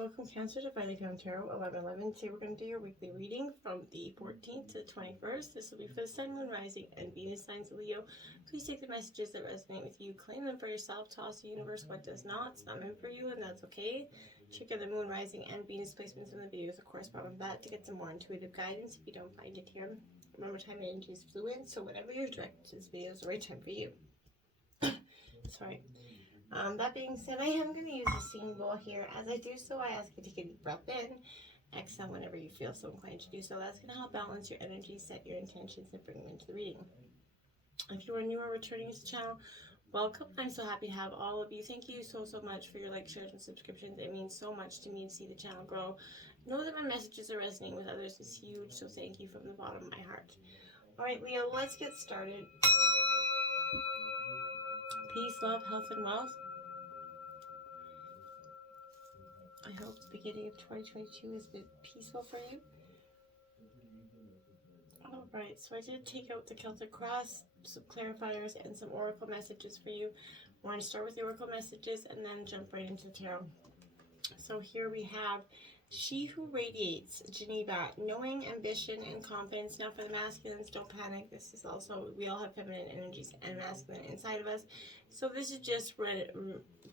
Welcome Cancer to Finally Found Tarot 1111. Today we're going to do your weekly reading from the 14th to the 21st. This will be for the Sun, Moon, Rising, and Venus signs of Leo. Please take the messages that resonate with you, claim them for yourself, toss the universe what does not. It's not meant for you, and that's okay. Check out the Moon, Rising, and Venus placements in the videos that correspond with that to get some more intuitive guidance if you don't find it here. Remember, time and energy is fluid, so whatever you're directed to this video is the right time for you. Sorry. That being said, I am going to use the singing bowl here. As I do so, I ask you to take a deep breath in, exhale whenever you feel so inclined to do so. That's going to help balance your energy, set your intentions, and bring them into the reading. If you are new or returning to the channel, welcome. I'm so happy to have all of you. Thank you so much for your likes, shares, and subscriptions. It means so much to me to see the channel grow. Know that my messages are resonating with others is huge, so thank you from the bottom of my heart. Alright, Leo, let's get started. Peace, love, health, and wealth. I hope the beginning of 2022 has been peaceful for you. Alright, so I did take out the Celtic Cross, some clarifiers, and some oracle messages for you. I want to start with the oracle messages and then jump right into the tarot. So here we have She Who Radiates, Geneva, knowing, ambition, and confidence. Now for the masculines, don't panic. This is also, we all have feminine energies and masculine inside of us. So this is just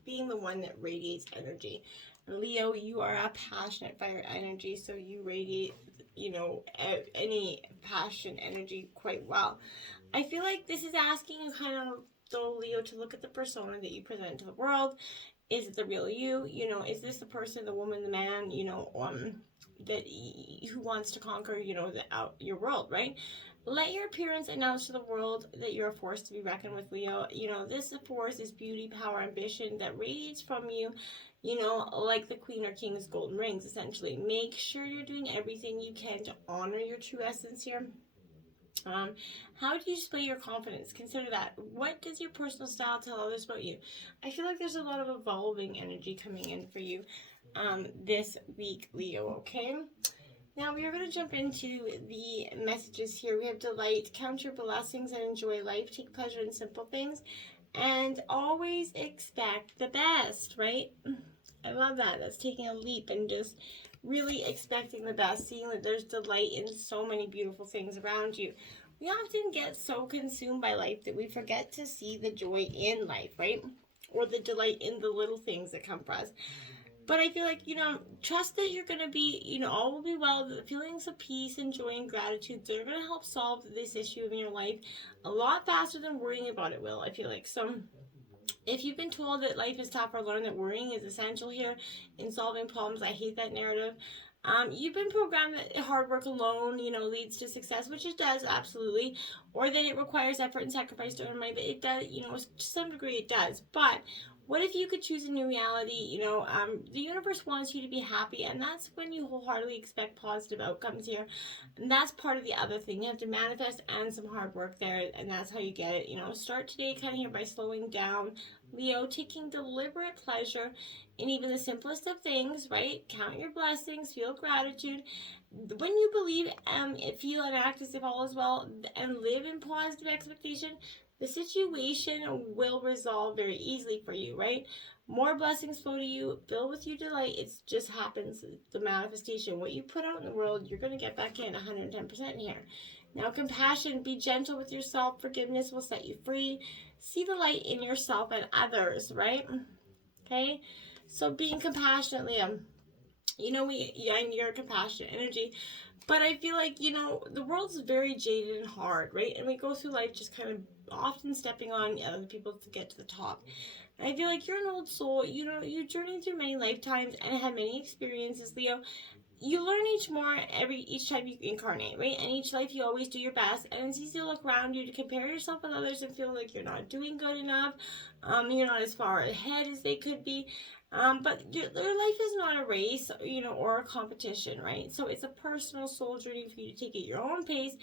being the one that radiates energy. Leo, you are a passionate fire energy, so you radiate, you know, any passion energy quite well. I feel like this is asking you kind of, though, Leo, to look at the persona that you present to the world. Is it the real you? You know, is this the person, the woman, the man, you know, who wants to conquer, you know, your world, right? Let your appearance announce to the world that you're a force to be reckoned with, Leo. You know, this force is beauty, power, ambition that radiates from you, you know, like the queen or king's golden rings, essentially. Make sure you're doing everything you can to honor your true essence here. How do you display your confidence? Consider that. What does your personal style tell others about you? I feel like there's a lot of evolving energy coming in for you this week, Leo, okay? Now we are going to jump into the messages here. We have delight, count your blessings and enjoy life, take pleasure in simple things, and always expect the best, right? I love that. That's taking a leap and just really expecting the best, seeing that there's delight in so many beautiful things around you. We often get so consumed by life that we forget to see the joy in life, right? Or the delight in the little things that come for us. But I feel like, you know, trust that you're going to be, you know, all will be well. The feelings of peace and joy and gratitude, they're going to help solve this issue in your life a lot faster than worrying about it will, I feel like. So if you've been told that life is tough, or learn that worrying is essential here in solving problems, I hate that narrative. You've been programmed that hard work alone, you know, leads to success, which it does, absolutely. Or that it requires effort and sacrifice to earn money, but it does, you know, to some degree it does. But what if you could choose a new reality? You know, the universe wants you to be happy, and that's when you wholeheartedly expect positive outcomes here. And that's part of the other thing. You have to manifest and some hard work there, and that's how you get it. You know, start today kind of here by slowing down, Leo, taking deliberate pleasure in even the simplest of things, right? Count your blessings, feel gratitude. When you believe, feel and act as if all is well, and live in positive expectation, the situation will resolve very easily for you, right? More blessings flow to you, fill with you delight. It just happens, the manifestation. What you put out in the world, you're going to get back in 110% here. Now, compassion, be gentle with yourself. Forgiveness will set you free. See the light in yourself and others, right? Okay? So being compassionate, Liam. You know, and you're a compassionate energy. But I feel like, you know, the world's very jaded and hard, right? And we go through life just kind of often stepping on other people to get to the top. And I feel like you're an old soul. You know, you journeyed through many lifetimes and had many experiences, Leo. You learn each time you incarnate, right? And each life you always do your best. And it's easy to look around you to compare yourself with others and feel like you're not doing good enough. You're not as far ahead as they could be. But your life is not a race, you know, or a competition, right? So it's a personal soul journey for you to take at your own pace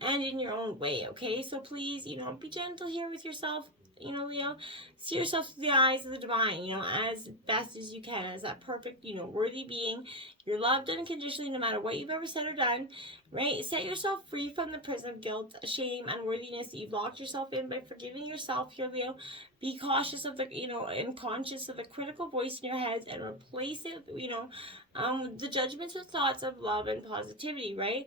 and in your own way, okay? So please, you know, be gentle here with yourself. Leo, see yourself through the eyes of the divine, as best as you can, as that perfect, worthy being. You're loved unconditionally no matter what you've ever said or done, right? Set yourself free from the prison of guilt, shame, unworthiness that you've locked yourself in by forgiving yourself here, Leo. Be cautious of the, and conscious of the critical voice in your heads, and replace it, the judgments with thoughts of love and positivity, right?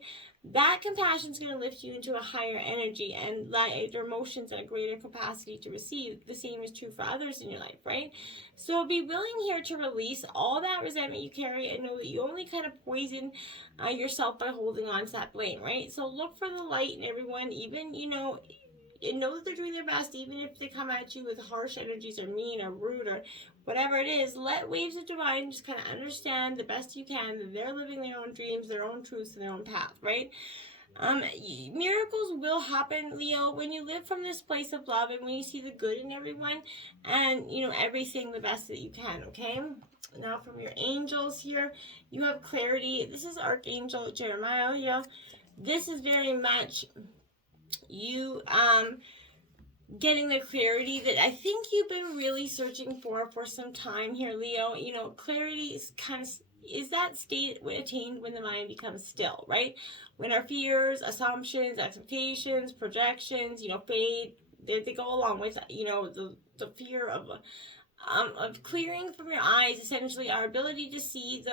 That compassion is going to lift you into a higher energy and let your emotions at a greater capacity to receive. The same is true for others in your life, right? So be willing here to release all that resentment you carry, and know that you only kind of poison yourself by holding on to that blame, right? So look for the light in everyone, even, and know that they're doing their best, even if they come at you with harsh energies or mean or rude or whatever it is. Let waves of divine just kind of understand the best you can that they're living their own dreams, their own truths, and their own path, right? Miracles will happen, Leo, when you live from this place of love and when you see the good in everyone and, everything the best that you can, okay? Now from your angels here, you have clarity. This is Archangel Jeremiah, Leo. This is very much you getting the clarity that I think you've been really searching for some time here, Leo. Clarity is is that state attained when the mind becomes still, right? When our fears, assumptions, expectations, projections, fade, they go along with, the fear of clearing from your eyes, essentially our ability to see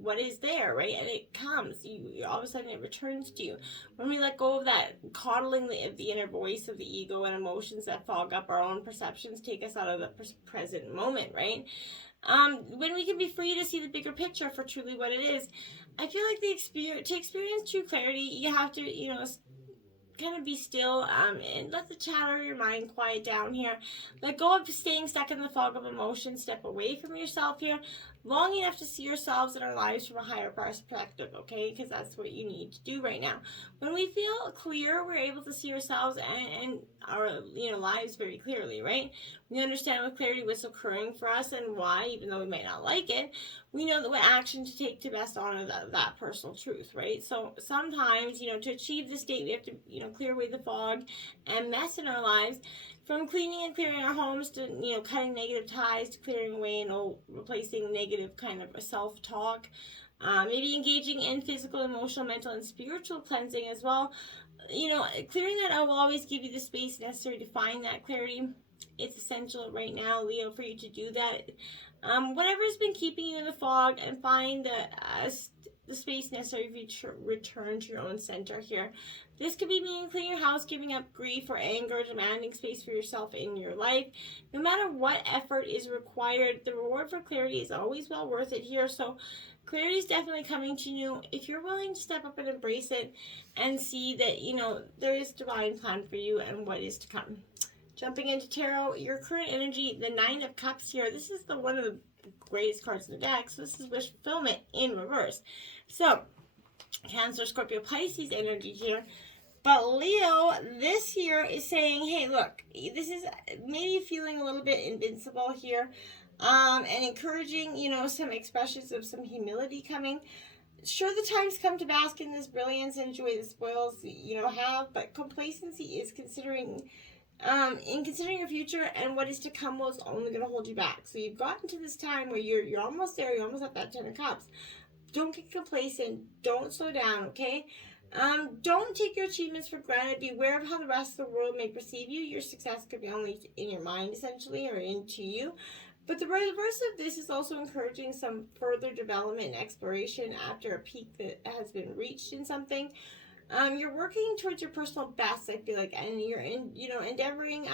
what is there, right? And it comes, you all of a sudden it returns to you. When we let go of that coddling of the inner voice of the ego and emotions that fog up our own perceptions, take us out of the present moment, right? When we can be free to see the bigger picture for truly what it is, I feel like to experience true clarity, you have to, kind of be still and let the chatter of your mind quiet down here. Let go of staying stuck in the fog of emotion. Step away from yourself here long enough to see yourselves and our lives from a higher perspective, okay? Because that's what you need to do right now. When we feel clear, we're able to see ourselves and our lives very clearly, right? We understand with clarity what's occurring for us and why, even though we might not like it. We know that what action to take to best honor that personal truth, right? So sometimes, to achieve this state, we have to, clear away the fog and mess in our lives. From cleaning and clearing our homes to, cutting negative ties, to clearing away and replacing negative kind of self-talk. Maybe engaging in physical, emotional, mental, and spiritual cleansing as well. Clearing that out will always give you the space necessary to find that clarity. It's essential right now, Leo, for you to do that. Whatever's been keeping you in the fog, and find the space necessary for you to return to your own center here. This could be meaning cleaning your house, giving up grief or anger, demanding space for yourself in your life. No matter what effort is required, the reward for clarity is always well worth it here. So clarity is definitely coming to you if you're willing to step up and embrace it and see that, there is divine plan for you and what is to come. Jumping into tarot, your current energy, the Nine of Cups here. This is one of the greatest cards in the deck. So this is wish fulfillment in reverse. So Cancer, Scorpio, Pisces energy here. But Leo, this here is saying, hey, look, this is maybe feeling a little bit invincible here. And encouraging, some expressions of some humility coming. Sure, the time's come to bask in this brilliance and enjoy the spoils have, but complacency is considering your future and what is to come was only going to hold you back. So you've gotten to this time where you're almost there, you're almost at that 10 of Cups. Don't get complacent, don't slow down, okay? Don't take your achievements for granted. Be aware of how the rest of the world may perceive you. Your success could be only in your mind, essentially, or into you. But the reverse of this is also encouraging some further development and exploration after a peak that has been reached in something. You're working towards your personal best, I feel like, and you're endeavoring,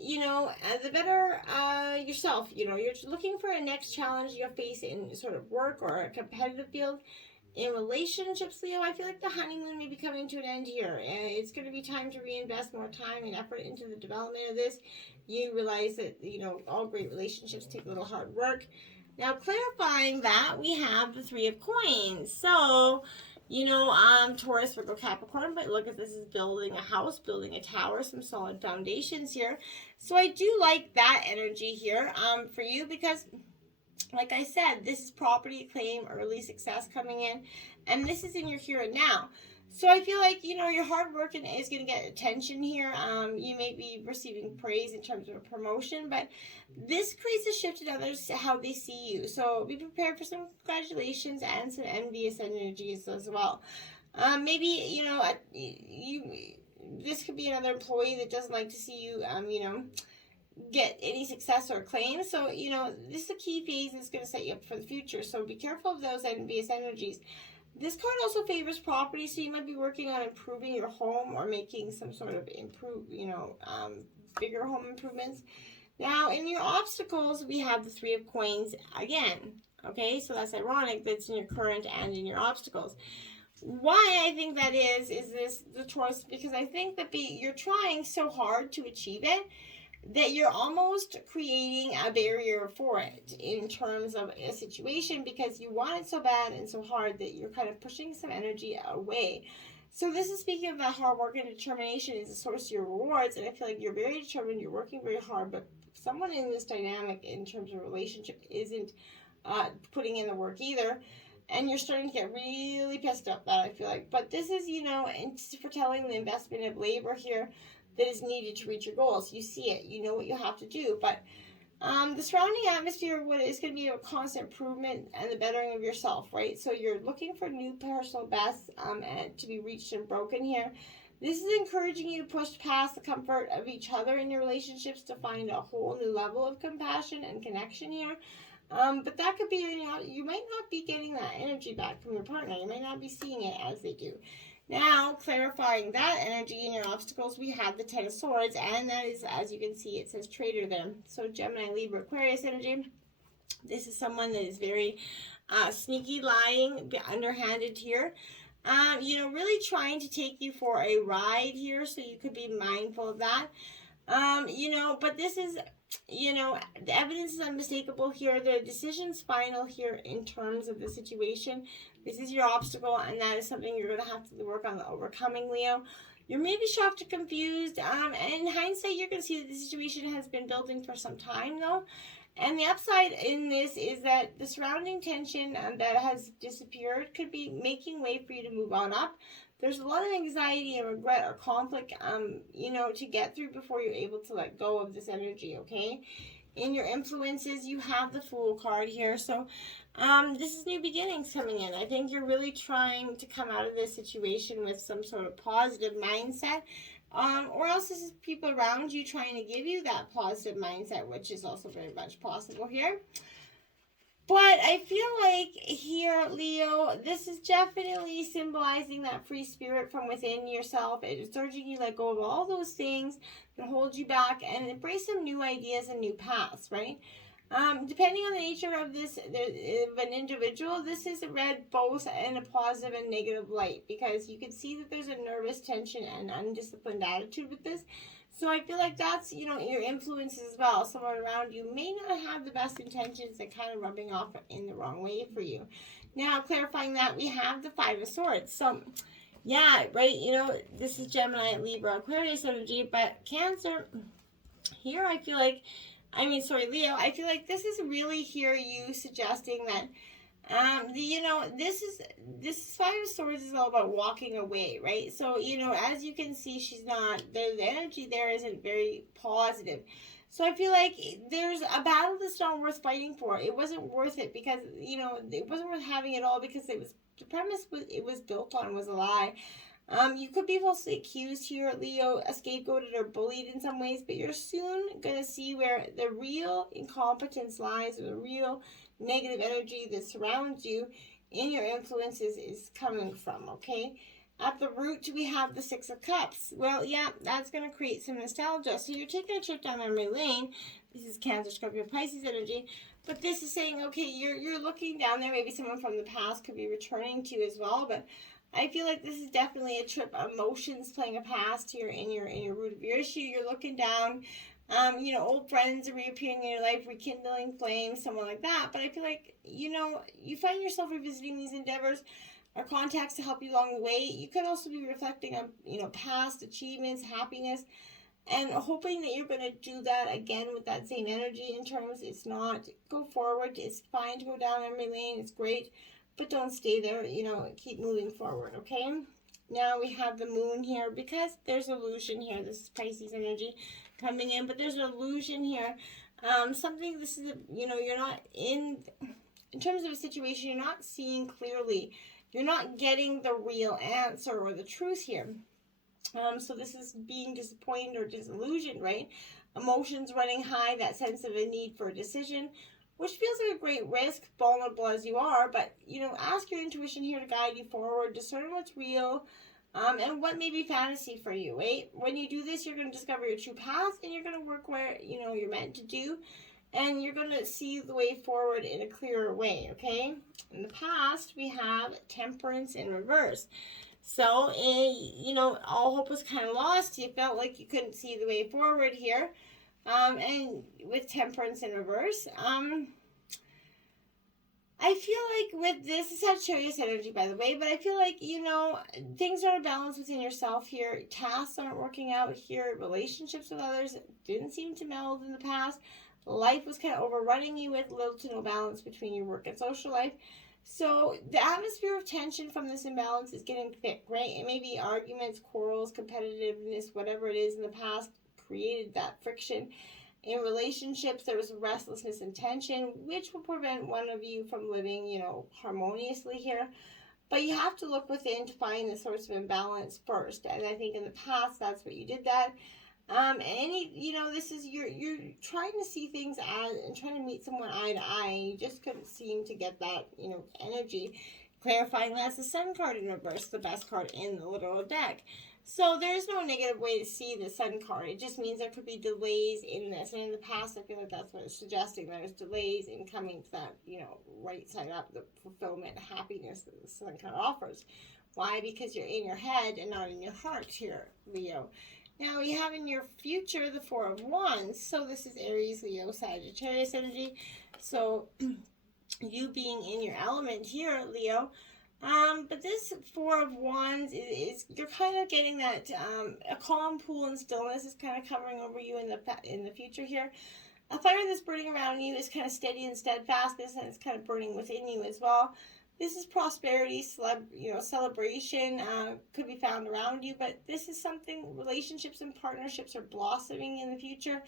the better yourself. You're looking for a next challenge you'll face in sort of work or a competitive field. In relationships, Leo, I feel like the honeymoon may be coming to an end here. It's going to be time to reinvest more time and effort into the development of this. You realize that, all great relationships take a little hard work. Now, clarifying that, we have the Three of Coins. So, Taurus, Virgo, Capricorn, but look at this as building a house, building a tower, some solid foundations here. So I do like that energy here for you because, like I said, this is property, claim, early success coming in, and this is in your here and now. So I feel like, you know, your hard work is going to get attention here. You may be receiving praise in terms of a promotion, but this creates a shift in others how they see you. So be prepared for some congratulations and some envious energies as well. Maybe, you know, this could be another employee that doesn't like to see you, you know, get any success or acclaim. So, you know, this is a key phase that's going to set you up for the future. So be careful of those envious energies. This card also favors property, so you might be working on improving your home or making some sort of bigger home improvements. Now, in your obstacles, we have the Three of Coins again. Okay, so that's ironic that's in your current and in your obstacles. Why I think that is this the Taurus, because I think that you're trying so hard to achieve it that you're almost creating a barrier for it in terms of a situation, because you want it so bad and so hard that you're kind of pushing some energy away. So this is speaking of that hard work, and determination is the source of your rewards, and I feel like you're very determined, you're working very hard, but someone in this dynamic in terms of relationship isn't putting in the work either, and you're starting to get really pissed off that I feel like. But this is, you know, foretelling the investment of labor here that is needed to reach your goals. You see it, you know what you have to do, but the surrounding atmosphere is going to be a constant improvement and the bettering of yourself, right? So you're looking for new personal bests and to be reached and broken here. This is encouraging you to push past the comfort of each other in your relationships to find a whole new level of compassion and connection here. But that could be, you might not be getting that energy back from your partner. You might not be seeing it as they do. Now, clarifying that energy in your obstacles, we have the Ten of Swords, and that is, as you can see, it says traitor there. So Gemini, Libra, Aquarius energy. This is someone that is very sneaky, lying, underhanded here. You know, really trying to take you for a ride here, so you could be mindful of that. You know, but this is, you know, the evidence is unmistakable here. The decision's final here in terms of the situation. This is your obstacle, and that is something you're going to have to work on overcoming, Leo. You're maybe shocked or confused. And in hindsight, you're going to see that the situation has been building for some time, though. And the upside in this is that the surrounding tension that has disappeared could be making way for you to move on up. There's a lot of anxiety and regret or conflict, you know, to get through before you're able to let go of this energy, okay? In your influences, you have the Fool card here. So this is new beginnings coming in. I think you're really trying to come out of this situation with some sort of positive mindset. Or else this is people around you trying to give you that positive mindset, which is also very much possible here. But I feel like here, Leo, this is definitely symbolizing that free spirit from within yourself. It's urging you to let go of all those things that hold you back and embrace some new ideas and new paths, right? Depending on the nature of this, of an individual, this is read both in a positive and negative light, because you can see that there's a nervous tension and undisciplined attitude with this. So I feel like that's, you know, your influences as well. Someone around you may not have the best intentions and kind of rubbing off in the wrong way for you. Now, clarifying that, we have the Five of Swords. So, yeah, right, you know, this is Gemini, Libra, Aquarius energy, but Cancer, here I feel like, Leo, I feel like this is really here you suggesting that, you know, this Five of Swords is all about walking away, right? So, you know, as you can see, she's not, the energy there isn't very positive. So I feel like there's a battle that's not worth fighting for. It wasn't worth it because, you know, it wasn't worth having it all because it was, the premise it was built on was a lie. You could be falsely accused here, Leo, scapegoated or bullied in some ways, but you're soon going to see where the real incompetence lies, or the real negative energy that surrounds you in your influences is coming from, okay? At the root, we have the Six of Cups. Well, yeah, that's going to create some nostalgia. So you're taking a trip down memory lane. This is Cancer, Scorpio, Pisces energy. But this is saying, okay, you're looking down there. Maybe someone from the past could be returning to you as well, but I feel like this is definitely a trip of emotions playing a past here in your root of your issue. You're looking down, you know, old friends are reappearing in your life, rekindling flames, someone like that. But I feel like, you know, you find yourself revisiting these endeavors or contacts to help you along the way. You could also be reflecting on, you know, past achievements, happiness, and hoping that you're going to do that again with that same energy in terms, it's not, go forward. It's fine to go down memory lane. It's great. But don't stay there, you know, keep moving forward, okay? Now we have the moon here because there's illusion here. This is Pisces energy coming in, but there's an illusion here. Something, this is, you're not in terms of a situation, you're not seeing clearly. You're not getting the real answer or the truth here. So this is being disappointed or disillusioned, right? Emotions running high, that sense of a need for a decision, which feels like a great risk, vulnerable as you are, but, ask your intuition here to guide you forward, discern what's real, and what may be fantasy for you, right? When you do this, you're going to discover your true path, and you're going to work where, you're meant to do, and you're going to see the way forward in a clearer way, okay? In the past, we have Temperance in reverse. So, all hope was kind of lost. You felt like you couldn't see the way forward here. And with Temperance in reverse, I feel like with this is Sagittarius energy, by the way, but I feel like, things are balanced within yourself here. Tasks aren't working out here. Relationships with others didn't seem to meld in the past. Life was kind of overrunning you with little to no balance between your work and social life. So the atmosphere of tension from this imbalance is getting thick, right? It may be arguments, quarrels, competitiveness, whatever it is in the past created that friction. In relationships, there was restlessness and tension, which will prevent one of you from living, harmoniously here. But you have to look within to find the source of imbalance first. And I think in the past, that's what you did that. This is, you're trying to see things as, and trying to meet someone eye to eye, and you just couldn't seem to get that, energy. Clarifying that's the Sun card in reverse, the best card in the literal deck. So there's no negative way to see the Sun card. It just means there could be delays in this. And in the past, I feel like that's what it's suggesting. There's delays in coming to that, right side up, the fulfillment and happiness that the Sun card offers. Why? Because you're in your head and not in your heart here, Leo. Now, you have in your future the Four of Wands. So this is Aries, Leo, Sagittarius energy. So you being in your element here, Leo. But this Four of Wands is you're kind of getting that a calm pool and stillness is kind of covering over you in the future here. A fire that's burning around you is kind of steady and steadfastness, and it's kind of burning within you as well. This is prosperity, celebration could be found around you, but this is something, relationships and partnerships are blossoming in the future,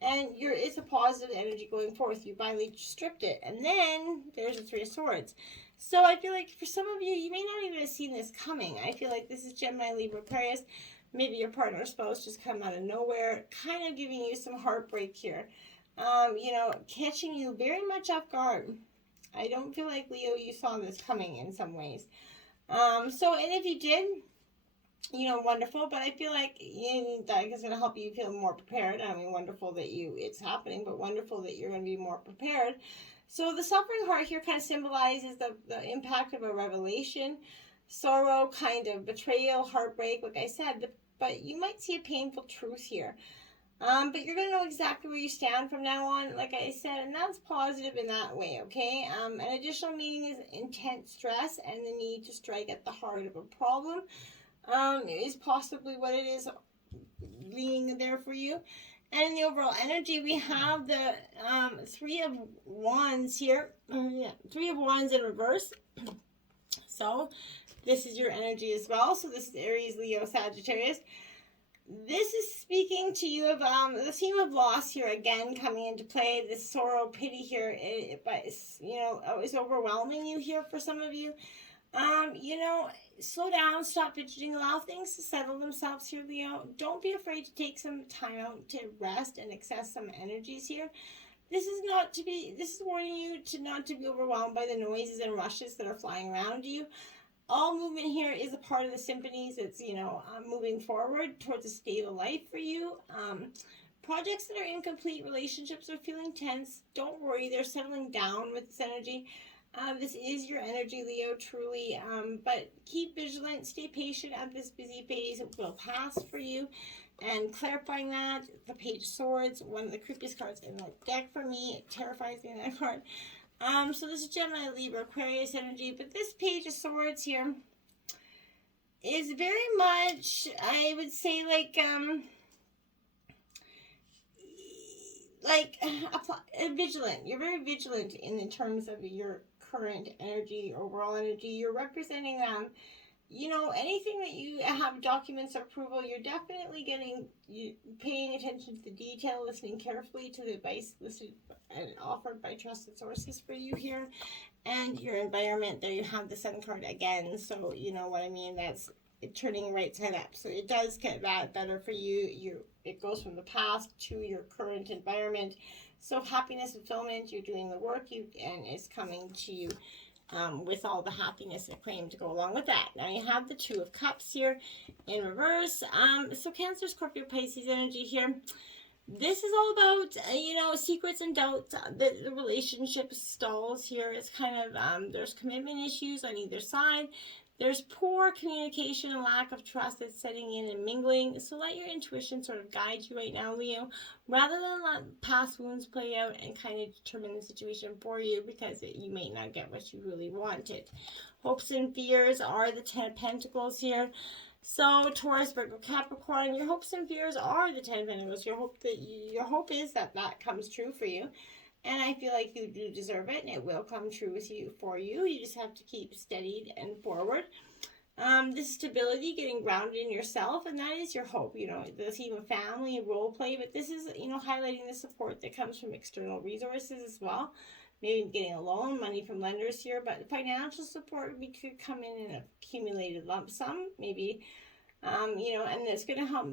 and it's a positive energy going forth. You finally stripped it, and then there's the Three of Swords. So I feel like for some of you, you may not even have seen this coming. I feel like this is Gemini, Libra, Aquarius. Maybe your partner or spouse just come out of nowhere, kind of giving you some heartbreak here. Catching you very much off guard. I don't feel like, Leo, you saw this coming in some ways. And if you did, wonderful. But I feel like that is going to help you feel more prepared. I mean, wonderful that it's happening, but wonderful that you're going to be more prepared. So the suffering heart here kind of symbolizes the impact of a revelation, sorrow, kind of betrayal, heartbreak, like I said. But you might see a painful truth here. But you're going to know exactly where you stand from now on, like I said, and that's positive in that way, okay? An additional meaning is intense stress and the need to strike at the heart of a problem is possibly what it is being there for you. And in the overall energy, we have the Three of Wands here. Three of Wands in reverse. So this is your energy as well. So this is Aries, Leo, Sagittarius. This is speaking to you of the theme of loss here again coming into play. This sorrow, pity here, is overwhelming you here for some of you. Slow down, stop fidgeting, allow things to settle themselves here, Leo. Don't be afraid to take some time out to rest and access some energies here. This is warning you not to be overwhelmed by the noises and rushes that are flying around you. All movement here is a part of the symphonies. It's, moving forward towards a stable life for you. Projects that are incomplete, relationships are feeling tense. Don't worry, they're settling down with this energy. This is your energy, Leo, truly. But keep vigilant, stay patient at this busy phase. It will pass for you. And clarifying that, the Page of Swords, one of the creepiest cards in the deck for me. It terrifies me, that card. So this is Gemini, Libra, Aquarius energy, but this Page of Swords here is very much, I would say, vigilant. You're very vigilant in terms of your current energy, overall energy. You're representing you know, anything that you have documents approval, you're definitely paying attention to the detail, listening carefully to the advice listed and offered by trusted sources for you here. And your environment, there you have the Sun card again, so you know what I mean, that's it turning right side up. So it does get that better for you. It goes from the past to your current environment. So happiness, fulfillment, you're doing the work, and it's coming to you with all the happiness and acclaim to go along with that. Now you have the Two of Cups here in reverse. So Cancer, Scorpio, Pisces energy here. This is all about, you know, secrets and doubts. The relationship stalls here. It's kind of, there's commitment issues on either side. There's poor communication and lack of trust that's setting in and mingling. So let your intuition sort of guide you right now, Leo, rather than let past wounds play out and kind of determine the situation for you, because you may not get what you really wanted. Hopes and fears are the Ten of Pentacles here. So Taurus, Virgo, Capricorn, your hopes and fears are the Ten of Pentacles. Your hope is that comes true for you. And I feel like you do deserve it, and it will come true with you for you. You just have to keep steadied and forward. This stability, getting grounded in yourself, and that is your hope. You know, the theme of family and role play, but this is, you know, highlighting the support that comes from external resources as well. Maybe getting a loan, money from lenders here, but financial support could come in an accumulated lump sum, maybe. You know, and it's going to help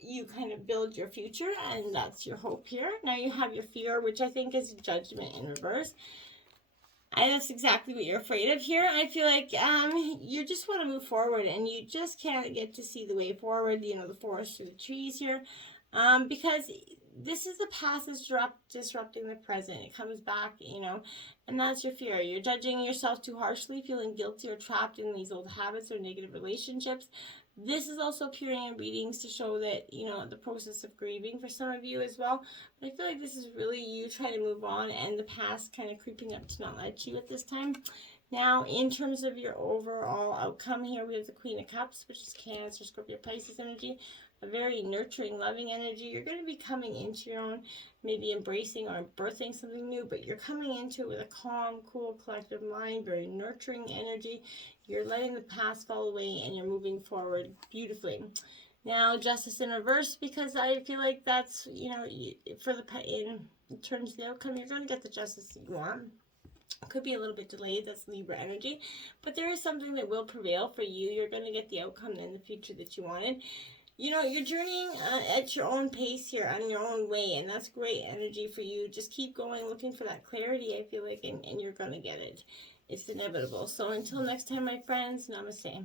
you kind of build your future, and that's your hope here. Now you have your fear, which I think is Judgment in reverse. And that's exactly what you're afraid of here. I feel like you just want to move forward, and you just can't get to see the way forward, you know, the forest through the trees here, because this is the past is disrupting the present. It comes back, you know, and that's your fear. You're judging yourself too harshly, feeling guilty or trapped in these old habits or negative relationships. This is also appearing in readings to show that, you know, the process of grieving for some of you as well. But I feel like this is really you trying to move on, and the past kind of creeping up to not let you at this time. Now, in terms of your overall outcome here, we have the Queen of Cups, which is Cancer, Scorpio, Pisces energy. A very nurturing, loving energy. You're going to be coming into your own, maybe embracing or birthing something new, but you're coming into it with a calm, cool, collective mind, very nurturing energy. You're letting the past fall away, and you're moving forward beautifully. Now, Justice in reverse, because I feel like that's, you know, in terms of the outcome, you're going to get the justice that you want. Could be a little bit delayed, that's Libra energy, but there is something that will prevail for you. You're going to get the outcome in the future that you wanted. You know, you're journeying at your own pace here, on your own way, and that's great energy for you. Just keep going, looking for that clarity, I feel like, and you're going to get it. It's inevitable. So until next time, my friends, namaste.